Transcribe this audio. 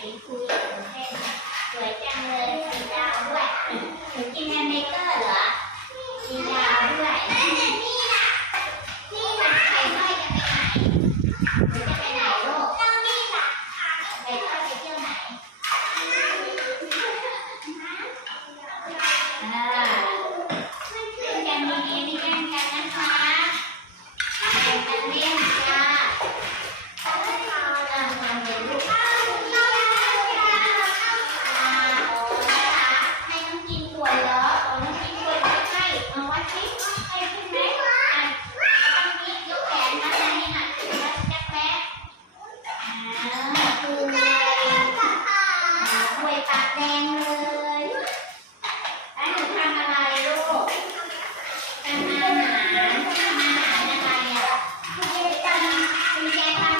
สีฟูเหลืองเข้มสวยจัง คือหวยปากแดงเลยแล้วหนูทำอะไรลูกทำอาหารทำอาหารอะไรอะคุยคุณยายท